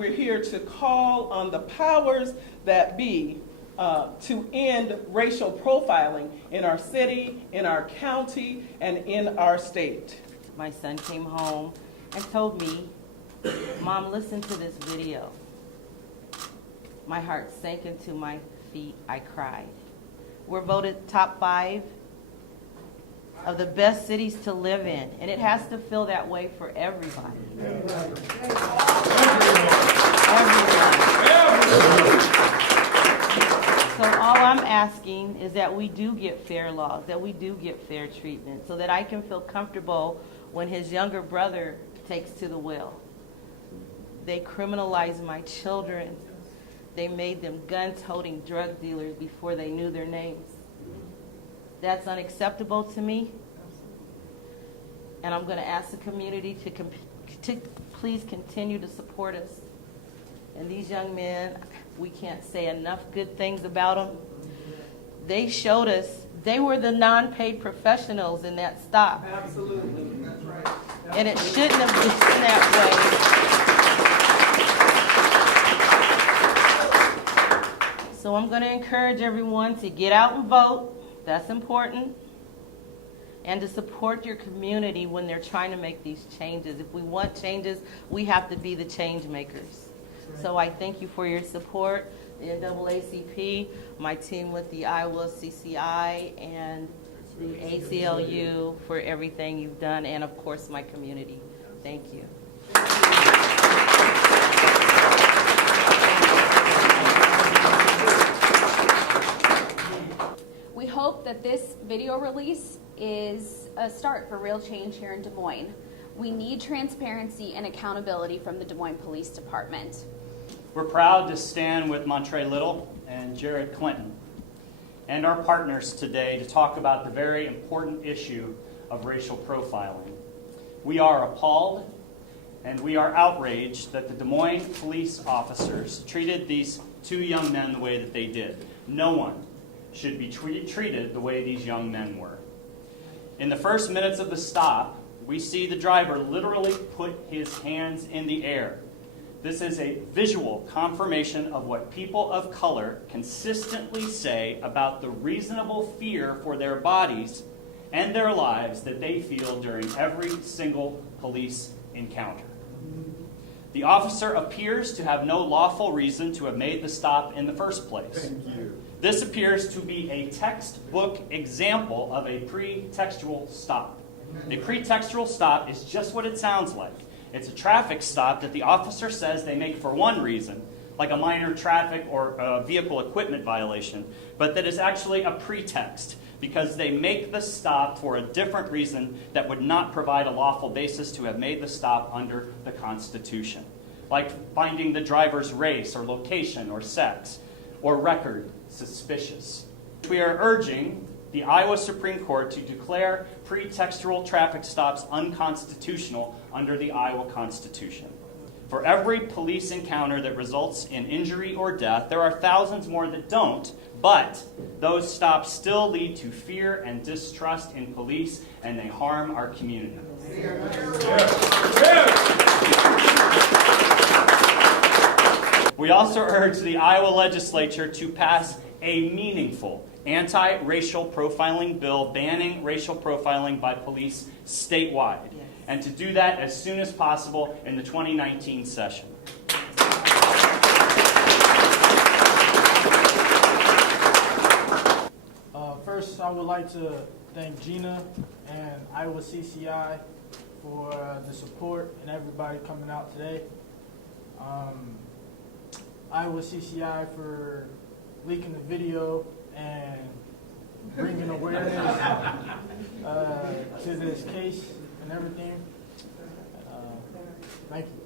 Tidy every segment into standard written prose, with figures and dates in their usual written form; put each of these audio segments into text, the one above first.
we're here to call on the powers that be to end racial profiling in our city, in our county, and in our state. My son came home and told me, "Mom, listen to this video." My heart sank into my feet. I cried. We're voted top 5 of the best cities to live in, and it has to feel that way for everybody. Everyone. So all I'm asking is that we do get fair laws, that we do get fair treatment, so that I can feel comfortable when his younger brother takes to the wheel. They criminalized my children. They made them gun-toting drug dealers before they knew their names. That's unacceptable to me. And I'm going to ask the community to please continue to support us. And these young men, we can't say enough good things about them. They showed us they were the non-paid professionals in that stop. Absolutely. That's right. And it shouldn't have been that way. So I'm going to encourage everyone to get out and vote. That's important. And to support your community when they're trying to make these changes. If we want changes, we have to be the change makers. So I thank you for your support, the NAACP, my team with the Iowa CCI, and the ACLU for everything you've done, and of course my community. Thank you. We hope that this video release is a start for real change here in Des Moines. We need transparency and accountability from the Des Moines Police Department. We're proud to stand with Montray Little and Jared Clinton and our partners today to talk about the very important issue of racial profiling. We are appalled and we are outraged that the Des Moines police officers treated these 2 young men the way that they did. No one should be treated the way these young men were. In the first minutes of the stop, we see the driver literally put his hands in the air. This is a visual confirmation of what people of color consistently say about the reasonable fear for their bodies and their lives that they feel during every single police encounter. The officer appears to have no lawful reason to have made the stop in the first place. Thank you. This appears to be a textbook example of a pretextual stop. A pretextual stop is just what it sounds like. It's a traffic stop that the officer says they make for one reason, like a minor traffic or vehicle equipment violation, but that is actually a pretext because they make the stop for a different reason that would not provide a lawful basis to have made the stop under the Constitution, like finding the driver's race or location or sex or record suspicious. We are urging the Iowa Supreme Court to declare pretextual traffic stops unconstitutional under the Iowa Constitution. For every police encounter that results in injury or death, there are thousands more that don't, but those stops still lead to fear and distrust in police, and they harm our community. We also urge the Iowa legislature to pass a meaningful anti-racial profiling bill banning racial profiling by police statewide, and to do that as soon as possible in the 2019 session. First, I would like to thank Gina and Iowa CCI for the support and everybody coming out today. Iowa CCI for leaking the video and bringing awareness to this case and everything. Thank you.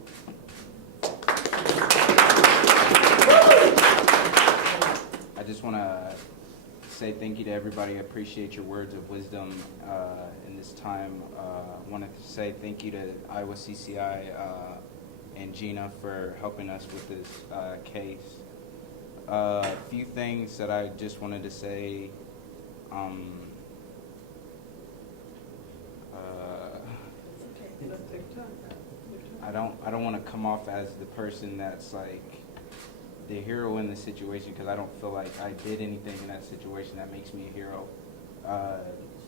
I just want to say thank you to everybody. I appreciate your words of wisdom in this time. I wanted to say thank you to Iowa CCI and Gina for helping us with this case. A few things that I just wanted to say. I don't want to come off as the person that's like the hero in the situation, because I don't feel like I did anything in that situation that makes me a hero.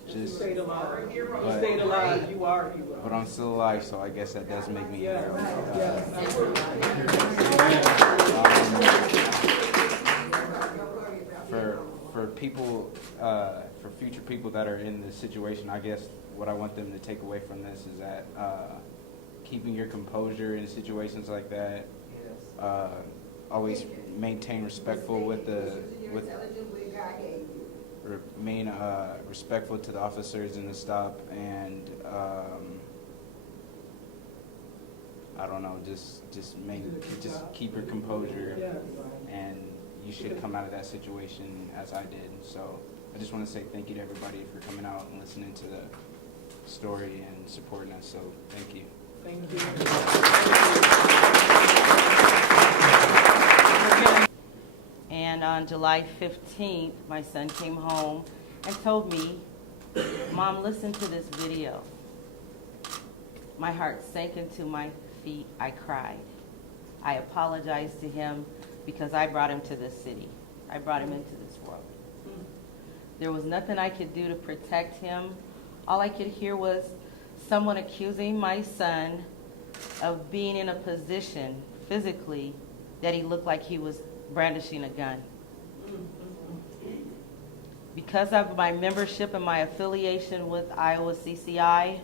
You stayed alive. You But- stayed alive, you are a hero. But I'm still alive, so I guess that does make me a Yes, hero. yes, absolutely. For people, for future people that are in this situation, I guess what I want them to take away from this is that keeping your composure in situations like that, always maintain respectful remain respectful to the officers in the stop, and I don't know, just keep your composure, Yes. and you should come out of that situation as I did. So I just want to say thank you to everybody for coming out and listening to the story and supporting us. So thank you. Thank you. And on July 15th, my son came home and told me, "Mom, listen to this video." My heart sank into my feet. I cried. I apologized to him because I brought him to this city. I brought him into this world. There was nothing I could do to protect him. All I could hear was someone accusing my son of being in a position physically that he looked like he was brandishing a gun. Because of my membership and my affiliation with Iowa CCI,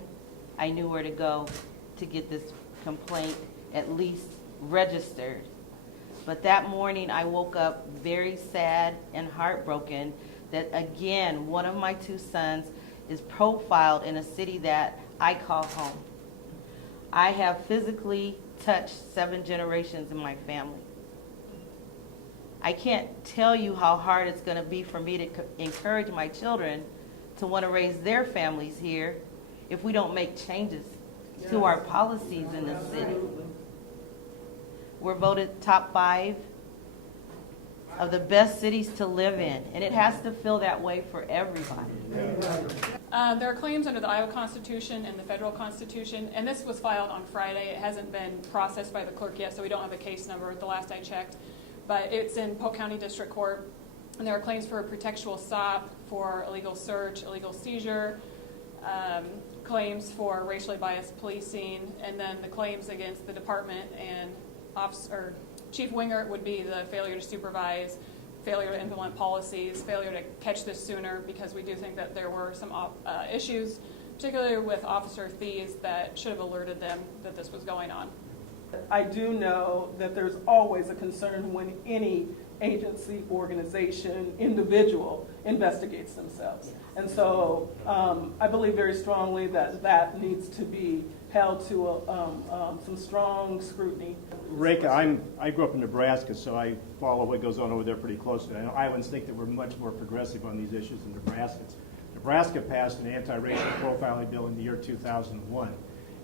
I knew where to go to get this complaint at least registered. But that morning I woke up very sad and heartbroken that again, one of my two sons is profiled in a city that I call home. I have physically touched 7 generations in my family. I can't tell you how hard it's going to be for me to encourage my children to want to raise their families here if we don't make changes to our policies in the city. We're voted top 5 of the best cities to live in, and it has to feel that way for everybody. There are claims under the Iowa Constitution and the federal Constitution, and this was filed on Friday. It hasn't been processed by the clerk yet, so we don't have a case number at the last I checked. But it's in Polk County District Court, and there are claims for a pretextual stop, for illegal search, illegal seizure, claims for racially biased policing, and then the claims against the department and Chief Winger would be the failure to supervise, failure to implement policies, failure to catch this sooner, because we do think that there were some issues, particularly with Officer Thies, that should have alerted them that this was going on. I do know that there's always a concern when any agency, organization, individual investigates themselves. And so I believe very strongly that that needs to be held to some strong scrutiny. Reka, I grew up in Nebraska, so I follow what goes on over there pretty closely. I know Iowans think that we're much more progressive on these issues than Nebraskans. Nebraska passed an anti-racial profiling bill in the year 2001.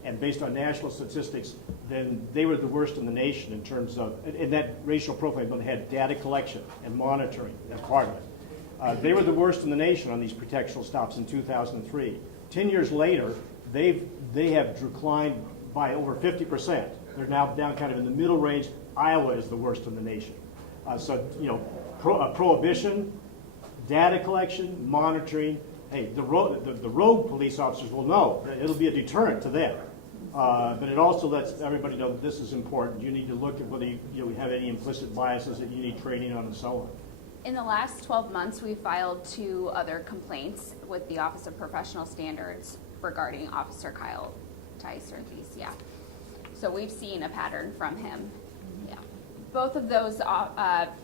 And based on national statistics, then they were the worst in the nation in terms of, and that racial profiling bill had data collection and monitoring as part of it. They were the worst in the nation on these pretextual stops in 2003. 10 years later, they have declined by over 50%. They're now down kind of in the middle range. Iowa is the worst in the nation. So, you know, prohibition, data collection, monitoring. Hey, the rogue police officers will know that it'll be a deterrent to them. But it also lets everybody know that this is important. You need to look at whether you have any implicit biases that you need training on and so on. In the last 12 months, we filed 2 other complaints with the Office of Professional Standards regarding Officer Kyle Tice or Thies, yeah. So we've seen a pattern from him, yeah. Both of those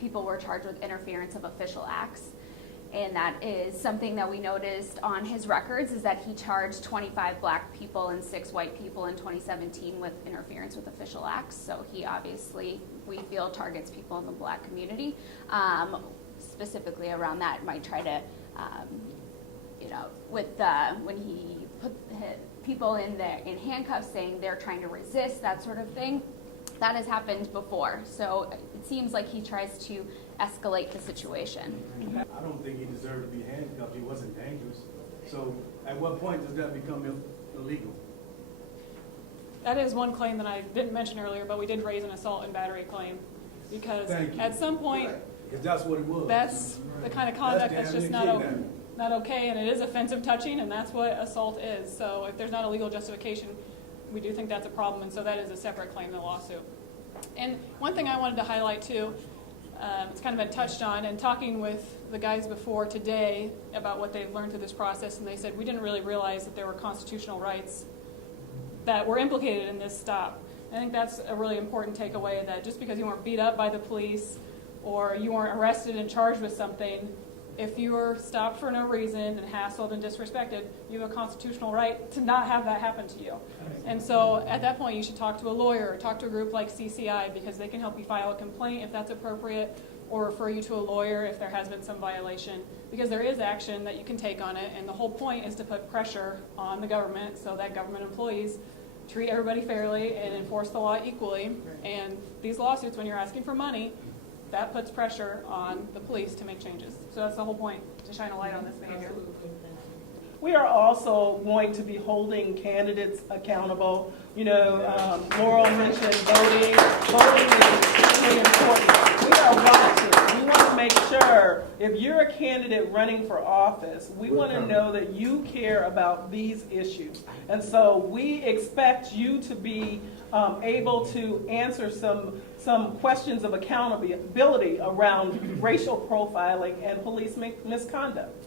people were charged with interference of official acts, and that is something that we noticed on his records, is that he charged 25 black people and 6 white people in 2017 with interference with official acts. So he obviously, we feel, targets people in the black community. Specifically around that, might try to, you know, with when he put people in handcuffs saying they're trying to resist, that sort of thing. That has happened before. So it seems like he tries to escalate the situation. I don't think he deserved to be handcuffed. He wasn't dangerous. So at what point does that become illegal? That is one claim that I didn't mention earlier, but we did raise an assault and battery claim. Because Thank you. at some point, Because that's what it was. that's the kind of conduct that's just not kidnapping. not okay, and it is offensive touching, and that's what assault is. So if there's not a legal justification, we do think that's a problem, and so that is a separate claim in the lawsuit. And one thing I wanted to highlight too, it's kind of been touched on, and talking with the guys before today about what they've learned through this process, and they said we didn't really realize that there were constitutional rights that were implicated in this stop. I think that's a really important takeaway, that just because you weren't beat up by the police or you weren't arrested and charged with something, if you were stopped for no reason and hassled and disrespected, you have a constitutional right to not have that happen to you. And so at that point, you should talk to a lawyer or talk to a group like CCI, because they can help you file a complaint if that's appropriate, or refer you to a lawyer if there has been some violation, because there is action that you can take on it. And the whole point is to put pressure on the government so that government employees treat everybody fairly and enforce the law equally. And these lawsuits, when you're asking for money, that puts pressure on the police to make changes. So that's the whole point, to shine a light on this behavior. We are also going to be holding candidates accountable. You know, Laurel mentioned voting. Voting is extremely important. We are watching. We want to make sure if you're a candidate running for office, we want to know that you care about these issues. And so we expect you to be able to answer some questions of accountability around racial profiling and police misconduct.